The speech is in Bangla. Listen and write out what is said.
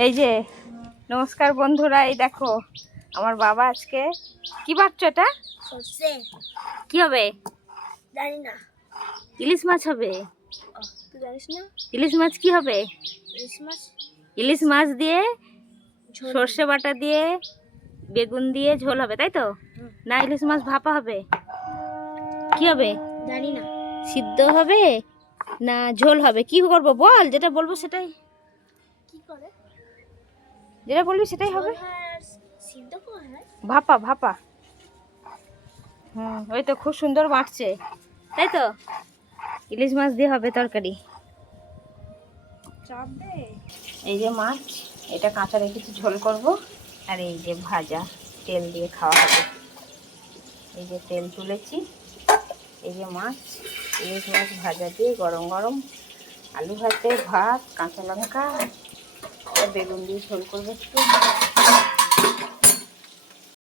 এই যে নমস্কার বন্ধুরা, এই দেখো আমার বাবা আজকে কি বাচ্চা এটা সরষে কি হবে জানি না। ইলিশ মাছ হবে। তুই জানিস না? ইলিশ মাছ কি হবে? ইলিশ মাছ ইলিশ মাছ দিয়ে ঝোল সর্ষে বাটা দিয়ে বেগুন দিয়ে ঝোল হবে, তাই তো? না ইলিশ মাছ ভাপা হবে? কি হবে জানি না। সিদ্ধ হবে না ঝোল হবে? কি করবো বল, যেটা বলবো সেটাই, কি করে যেটা বলবি সেটাই ঝোল হবে। হয় আর সিদ্ধ হয় হয়? ভাপা ভাপা। ওই তো খুব সুন্দর মাখছে, তাই তো? ইলিশ মাছ দিয়ে হবে তরকারি। চাপ দে। এই যে মাছ, এটা কাঁচা রেখেছি ঝোল করব, আর এই যে ভাজা তেল দিয়ে খাওয়া হবে। এই যে তেল তুলেছি, এই যে মাছ, ইলিশ মাছ ভাজা দিয়ে গরম গরম আলু ভাতে ভাত, কাঁচা লঙ্কা আর বেগুন দিয়ে ঝোল করবো একটু।